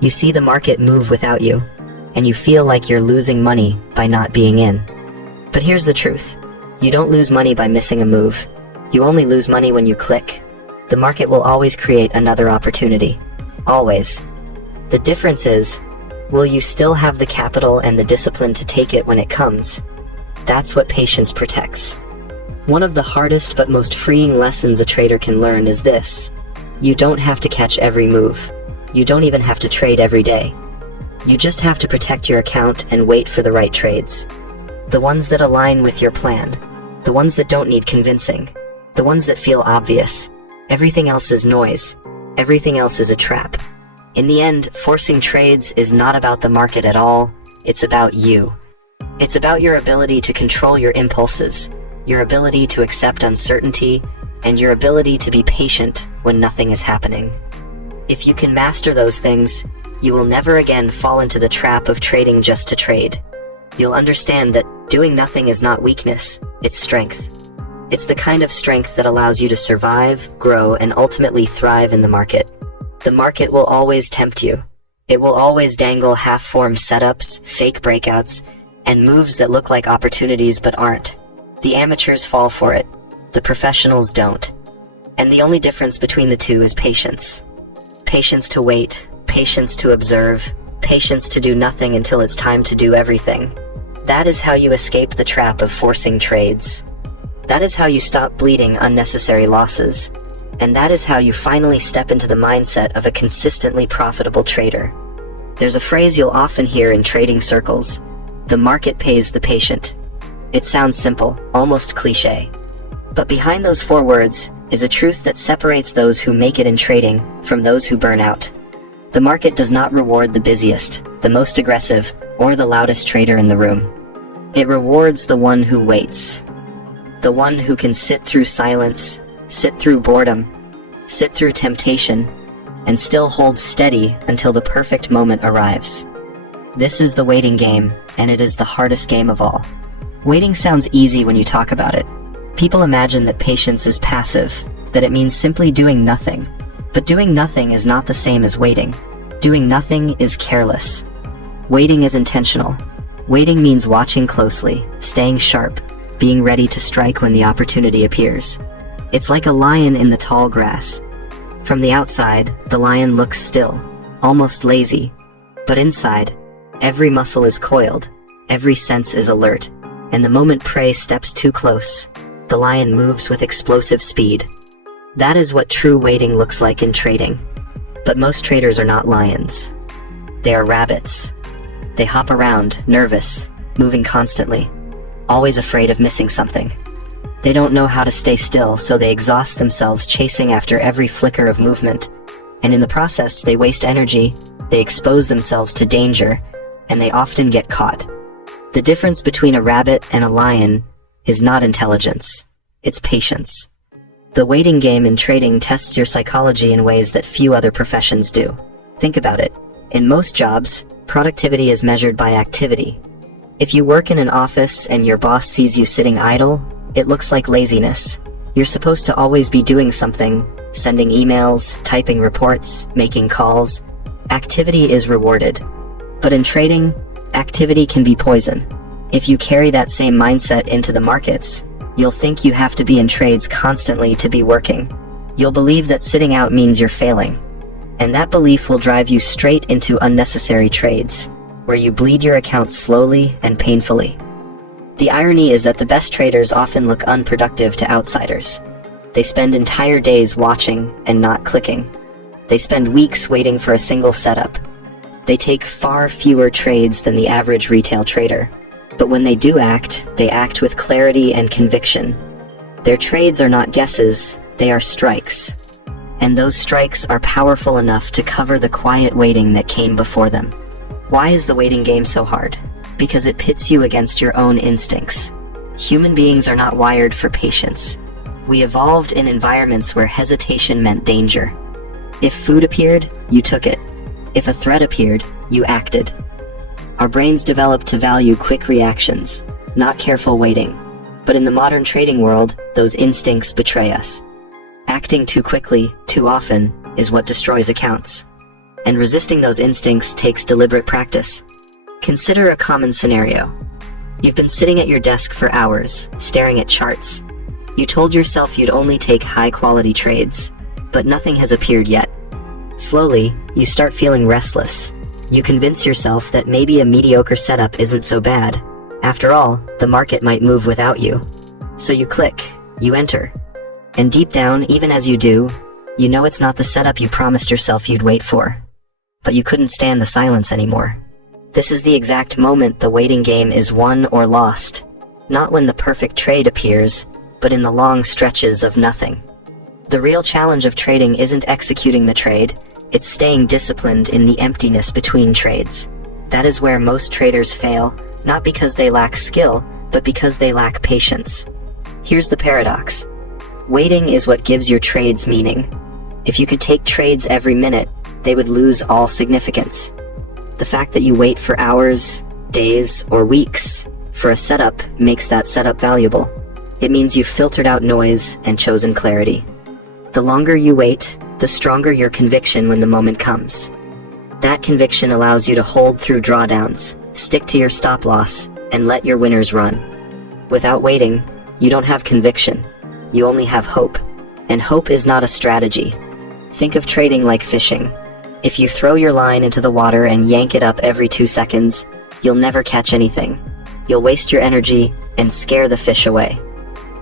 You see the market move without you, and you feel like you're losing money by not being in. But here's the truth. You don't lose money by missing a move. You only lose money when you click. The market will always create another opportunity. Always. The difference is, will you still have the capital and the discipline to take it when it comes? That's what patience protects. One of the hardest but most freeing lessons a trader can learn is this. You don't have to catch every move. You don't even have to trade every day. You just have to protect your account and wait for the right trades. The ones that align with your plan. The ones that don't need convincing. The ones that feel obvious. Everything else is noise. Everything else is a trap. In the end, forcing trades is not about the market at all. It's about you. It's about your ability to control your impulses, your ability to accept uncertainty, and your ability to be patient when nothing is happening. If you can master those things, you will never again fall into the trap of trading just to trade. You'll understand that doing nothing is not weakness, it's strength. It's the kind of strength that allows you to survive, grow, and ultimately thrive in the market. The market will always tempt you. It will always dangle half-formed setups, fake breakouts, and moves that look like opportunities but aren't. The amateurs fall for it. The professionals don't. And the only difference between the two is patience. Patience to wait, patience to observe, patience to do nothing until it's time to do everything. That is how you escape the trap of forcing trades. That is how you stop bleeding unnecessary losses. And that is how you finally step into the mindset of a consistently profitable trader. There's a phrase you'll often hear in trading circles. The market pays the patient. It sounds simple, almost cliche. But behind those 4 words is a truth that separates those who make it in trading from those who burn out. The market does not reward the busiest, the most aggressive, or the loudest trader in the room. It rewards the one who waits. The one who can sit through silence, sit through boredom, sit through temptation, and still hold steady until the perfect moment arrives. This is the waiting game, and it is the hardest game of all. Waiting sounds easy when you talk about it. People imagine that patience is passive, that it means simply doing nothing. But doing nothing is not the same as waiting. Doing nothing is careless. Waiting is intentional. Waiting means watching closely, staying sharp, being ready to strike when the opportunity appears. It's like a lion in the tall grass. From the outside, the lion looks still, almost lazy. But inside, every muscle is coiled, every sense is alert, and the moment prey steps too close, the lion moves with explosive speed. That is what true waiting looks like in trading. But most traders are not lions. They are rabbits. They hop around, nervous, moving constantly, always afraid of missing something. They don't know how to stay still, so they exhaust themselves chasing after every flicker of movement. And in the process, they waste energy, they expose themselves to danger, and they often get caught. The difference between a rabbit and a lion is not intelligence, it's patience. The waiting game in trading tests your psychology in ways that few other professions do. Think about it. In most jobs, productivity is measured by activity. If you work in an office and your boss sees you sitting idle, it looks like laziness. You're supposed to always be doing something, sending emails, typing reports, making calls. Activity is rewarded. But in trading, activity can be poison. If you carry that same mindset into the markets, you'll think you have to be in trades constantly to be working. You'll believe that sitting out means you're failing. And that belief will drive you straight into unnecessary trades, where you bleed your account slowly and painfully. The irony is that the best traders often look unproductive to outsiders. They spend entire days watching and not clicking. They spend weeks waiting for a single setup. They take far fewer trades than the average retail trader. But when they do act, they act with clarity and conviction. Their trades are not guesses, they are strikes. And those strikes are powerful enough to cover the quiet waiting that came before them. Why is the waiting game so hard? Because it pits you against your own instincts. Human beings are not wired for patience. We evolved in environments where hesitation meant danger. If food appeared, you took it. If a threat appeared, you acted. Our brains developed to value quick reactions, not careful waiting. But in the modern trading world, those instincts betray us. Acting too quickly, too often, is what destroys accounts. And resisting those instincts takes deliberate practice. Consider a common scenario. You've been sitting at your desk for hours, staring at charts. You told yourself you'd only take high-quality trades, but nothing has appeared yet. Slowly, you start feeling restless. You convince yourself that maybe a mediocre setup isn't so bad. After all, the market might move without you. So you click, you enter. And deep down, even as you do, you know it's not the setup you promised yourself you'd wait for. But you couldn't stand the silence anymore. This is the exact moment the waiting game is won or lost. Not when the perfect trade appears, but in the long stretches of nothing. The real challenge of trading isn't executing the trade, it's staying disciplined in the emptiness between trades. That is where most traders fail, not because they lack skill, but because they lack patience. Here's the paradox. Waiting is what gives your trades meaning. If you could take trades every minute, they would lose all significance. The fact that you wait for hours, days, or weeks for a setup makes that setup valuable. It means you've filtered out noise and chosen clarity. The longer you wait, the stronger your conviction when the moment comes. That conviction allows you to hold through drawdowns, stick to your stop loss, and let your winners run. Without waiting, you don't have conviction. You only have hope. And hope is not a strategy. Think of trading like fishing. If you throw your line into the water and yank it up every 2 seconds, you'll never catch anything. You'll waste your energy and scare the fish away.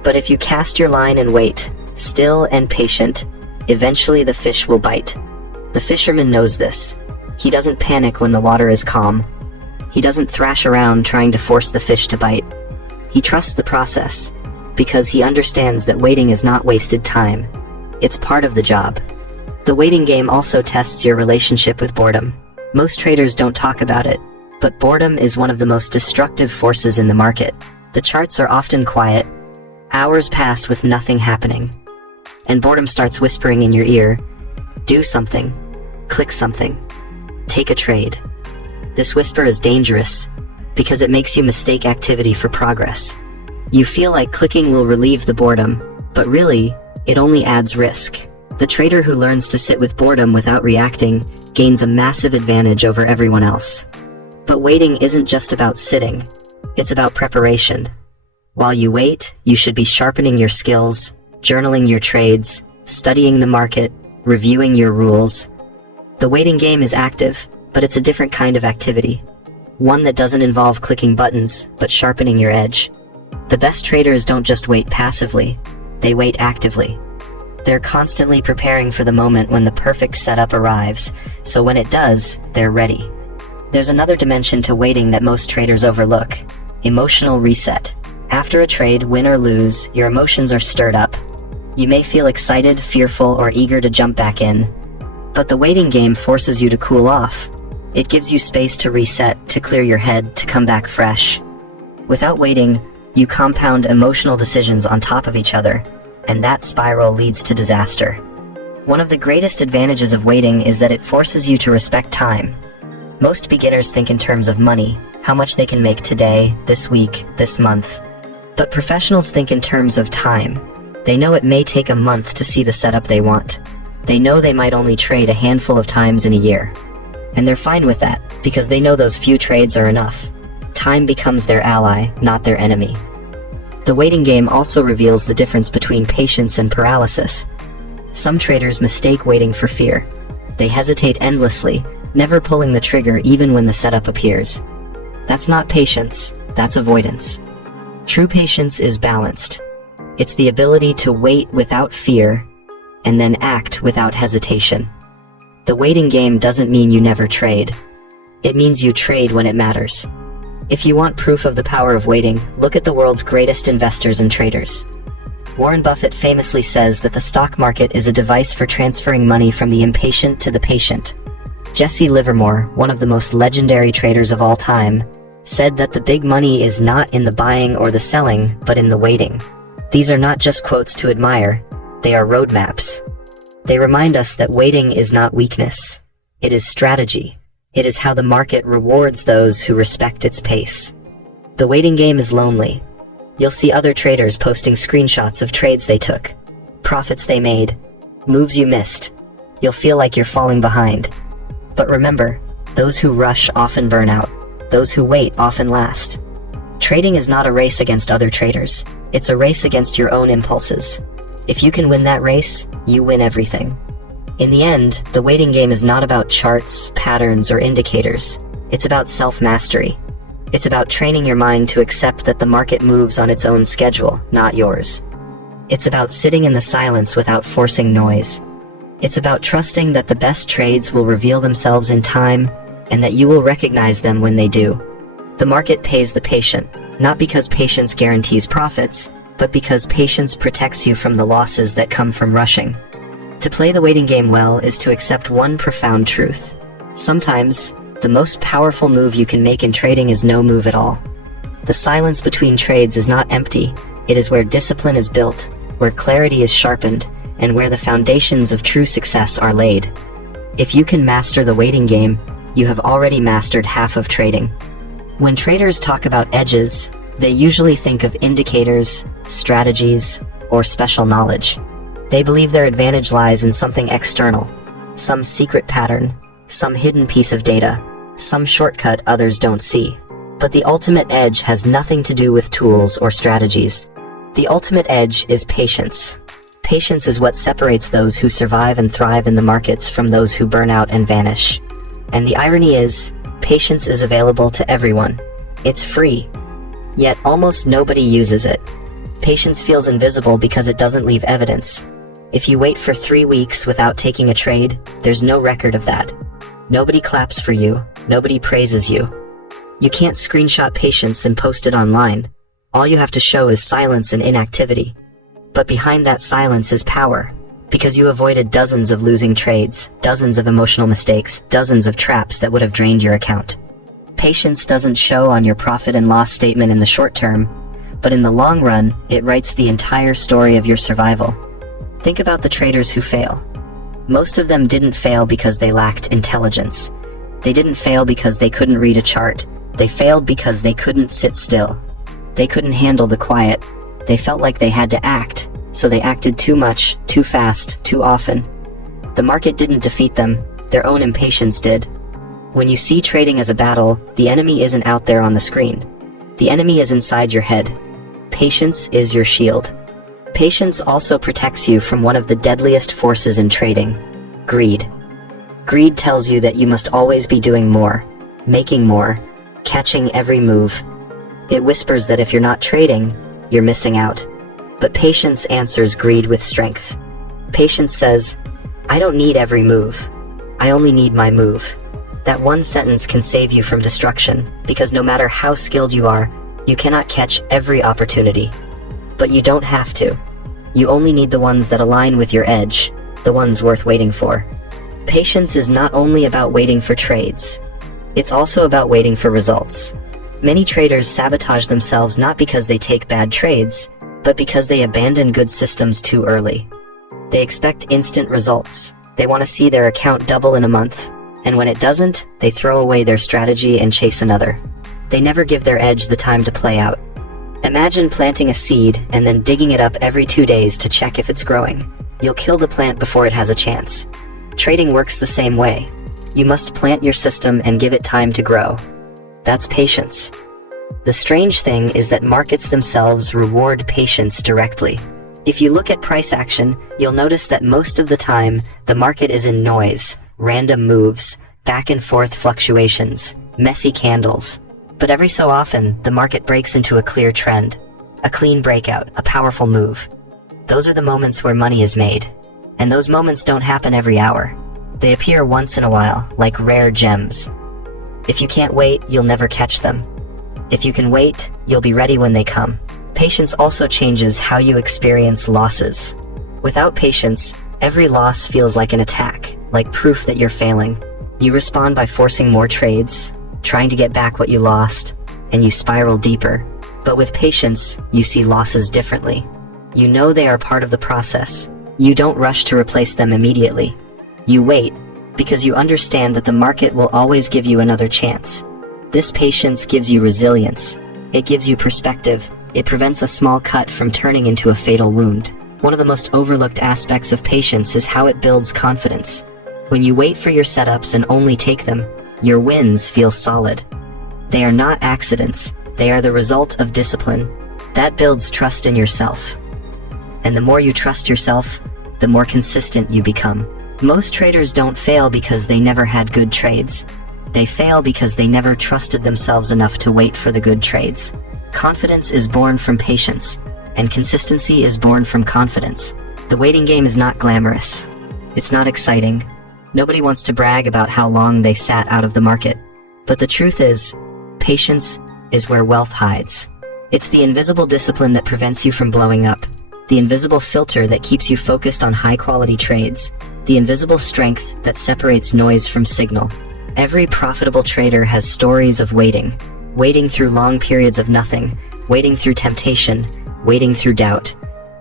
But if you cast your line and wait, still and patient, eventually the fish will bite. The fisherman knows this. He doesn't panic when the water is calm. He doesn't thrash around trying to force the fish to bite. He trusts the process, because he understands that waiting is not wasted time. It's part of the job. The waiting game also tests your relationship with boredom. Most traders don't talk about it, but boredom is one of the most destructive forces in the market. The charts are often quiet. Hours pass with nothing happening. And boredom starts whispering in your ear, do something, click something, take a trade. This whisper is dangerous because it makes you mistake activity for progress. You feel like clicking will relieve the boredom, but really, it only adds risk. The trader who learns to sit with boredom without reacting gains a massive advantage over everyone else. But waiting isn't just about sitting, it's about preparation. While you wait, you should be sharpening your skills, journaling your trades, studying the market, reviewing your rules. The waiting game is active, but it's a different kind of activity. One that doesn't involve clicking buttons, but sharpening your edge. The best traders don't just wait passively, they wait actively. They're constantly preparing for the moment when the perfect setup arrives, so when it does, they're ready. There's another dimension to waiting that most traders overlook: emotional reset. After a trade, win or lose, your emotions are stirred up. You may feel excited, fearful, or eager to jump back in. But the waiting game forces you to cool off. It gives you space to reset, to clear your head, to come back fresh. Without waiting, you compound emotional decisions on top of each other, and that spiral leads to disaster. One of the greatest advantages of waiting is that it forces you to respect time. Most beginners think in terms of money, how much they can make today, this week, this month. But professionals think in terms of time. They know it may take a month to see the setup they want. They know they might only trade a handful of times in a year. And they're fine with that, because they know those few trades are enough. Time becomes their ally, not their enemy. The waiting game also reveals the difference between patience and paralysis. Some traders mistake waiting for fear. They hesitate endlessly, never pulling the trigger even when the setup appears. That's not patience, that's avoidance. True patience is balanced. It's the ability to wait without fear, and then act without hesitation. The waiting game doesn't mean you never trade. It means you trade when it matters. If you want proof of the power of waiting, look at the world's greatest investors and traders. Warren Buffett famously says that the stock market is a device for transferring money from the impatient to the patient. Jesse Livermore, one of the most legendary traders of all time, said that the big money is not in the buying or the selling, but in the waiting. These are not just quotes to admire, they are roadmaps. They remind us that waiting is not weakness. It is strategy. It is how the market rewards those who respect its pace. The waiting game is lonely. You'll see other traders posting screenshots of trades they took, profits they made, moves you missed. You'll feel like you're falling behind. But remember, those who rush often burn out. Those who wait often last. Trading is not a race against other traders. It's a race against your own impulses. If you can win that race, you win everything. In the end, the waiting game is not about charts, patterns, or indicators. It's about self-mastery. It's about training your mind to accept that the market moves on its own schedule, not yours. It's about sitting in the silence without forcing noise. It's about trusting that the best trades will reveal themselves in time, and that you will recognize them when they do. The market pays the patient, not because patience guarantees profits, but because patience protects you from the losses that come from rushing. To play the waiting game well is to accept one profound truth. Sometimes, the most powerful move you can make in trading is no move at all. The silence between trades is not empty, it is where discipline is built, where clarity is sharpened, and where the foundations of true success are laid. If you can master the waiting game, you have already mastered half of trading. When traders talk about edges, they usually think of indicators, strategies, or special knowledge. They believe their advantage lies in something external, some secret pattern, some hidden piece of data, some shortcut others don't see. But the ultimate edge has nothing to do with tools or strategies. The ultimate edge is patience. Patience is what separates those who survive and thrive in the markets from those who burn out and vanish. And the irony is, patience is available to everyone. It's free. Yet almost nobody uses it. Patience feels invisible because it doesn't leave evidence. If you wait for 3 weeks without taking a trade, there's no record of that. Nobody claps for you, nobody praises you. You can't screenshot patience and post it online. All you have to show is silence and inactivity. But behind that silence is power, because you avoided dozens of losing trades, dozens of emotional mistakes, dozens of traps that would have drained your account. Patience doesn't show on your profit and loss statement in the short term, but in the long run, it writes the entire story of your survival. Think about the traders who fail. Most of them didn't fail because they lacked intelligence. They didn't fail because they couldn't read a chart. They failed because they couldn't sit still. They couldn't handle the quiet. They felt like they had to act, so they acted too much, too fast, too often. The market didn't defeat them, their own impatience did. When you see trading as a battle, the enemy isn't out there on the screen. The enemy is inside your head. Patience is your shield. Patience also protects you from one of the deadliest forces in trading: greed. Greed tells you that you must always be doing more, making more, catching every move. It whispers that if you're not trading, you're missing out. But patience answers greed with strength. Patience says, I don't need every move. I only need my move. That one sentence can save you from destruction, because no matter how skilled you are, you cannot catch every opportunity. But you don't have to. You only need the ones that align with your edge, the ones worth waiting for. Patience is not only about waiting for trades. It's also about waiting for results. Many traders sabotage themselves not because they take bad trades, but because they abandon good systems too early. They expect instant results. They want to see their account double in a month, and when it doesn't, they throw away their strategy and chase another. They never give their edge the time to play out. Imagine planting a seed and then digging it up every 2 days to check if it's growing. You'll kill the plant before it has a chance. Trading works the same way. You must plant your system and give it time to grow. That's patience. The strange thing is that markets themselves reward patience directly. If you look at price action, you'll notice that most of the time, the market is in noise, random moves, back and forth fluctuations, messy candles. But every so often, the market breaks into a clear trend, a clean breakout, a powerful move. Those are the moments where money is made. And those moments don't happen every hour. They appear once in a while, like rare gems. If you can't wait, you'll never catch them. If you can wait, you'll be ready when they come. Patience also changes how you experience losses. Without patience, every loss feels like an attack, like proof that you're failing. You respond by forcing more trades, trying to get back what you lost, and you spiral deeper. But with patience, you see losses differently. You know they are part of the process. You don't rush to replace them immediately. You wait, because you understand that the market will always give you another chance. This patience gives you resilience. It gives you perspective. It prevents a small cut from turning into a fatal wound. One of the most overlooked aspects of patience is how it builds confidence. When you wait for your setups and only take them, your wins feel solid. They are not accidents. They are the result of discipline. That builds trust in yourself. And the more you trust yourself, the more consistent you become. Most traders don't fail because they never had good trades. They fail because they never trusted themselves enough to wait for the good trades. Confidence is born from patience, and consistency is born from confidence. The waiting game is not glamorous. It's not exciting. Nobody wants to brag about how long they sat out of the market. But the truth is, patience is where wealth hides. It's the invisible discipline that prevents you from blowing up. The invisible filter that keeps you focused on high-quality trades. The invisible strength that separates noise from signal. Every profitable trader has stories of waiting. Waiting through long periods of nothing. Waiting through temptation. Waiting through doubt.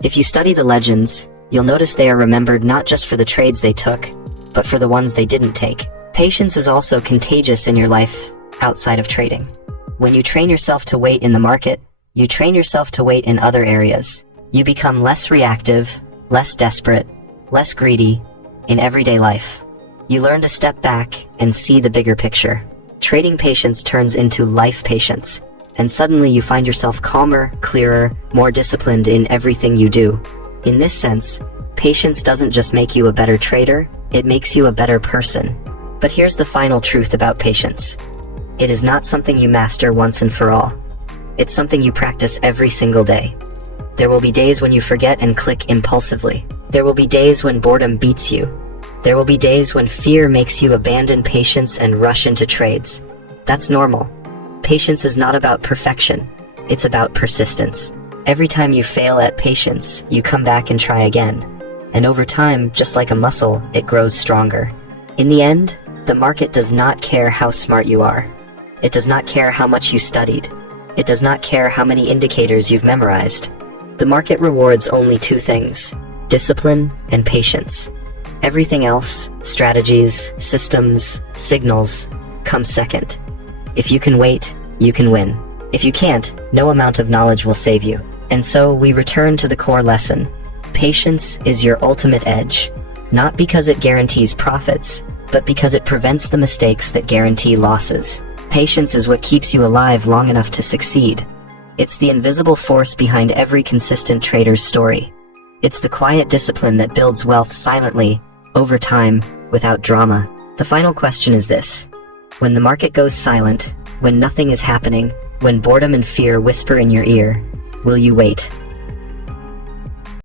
If you study the legends, you'll notice they are remembered not just for the trades they took, but for the ones they didn't take. Patience is also contagious in your life outside of trading. When you train yourself to wait in the market, you train yourself to wait in other areas. You become less reactive, less desperate, less greedy in everyday life. You learn to step back and see the bigger picture. Trading patience turns into life patience, and suddenly you find yourself calmer, clearer, more disciplined in everything you do. In this sense, patience doesn't just make you a better trader, it makes you a better person. But here's the final truth about patience. It is not something you master once and for all. It's something you practice every single day. There will be days when you forget and click impulsively. There will be days when boredom beats you. There will be days when fear makes you abandon patience and rush into trades. That's normal. Patience is not about perfection. It's about persistence. Every time you fail at patience, you come back and try again. And over time, just like a muscle, it grows stronger. In the end, the market does not care how smart you are. It does not care how much you studied. It does not care how many indicators you've memorized. The market rewards only two things: discipline and patience. Everything else, strategies, systems, signals, comes second. If you can wait, you can win. If you can't, no amount of knowledge will save you. And so we return to the core lesson. Patience is your ultimate edge, not because it guarantees profits, but because it prevents the mistakes that guarantee losses. Patience is what keeps you alive long enough to succeed. It's the invisible force behind every consistent trader's story. It's the quiet discipline that builds wealth silently, over time, without drama. The final question is this: when the market goes silent, when nothing is happening, when boredom and fear whisper in your ear, will you wait?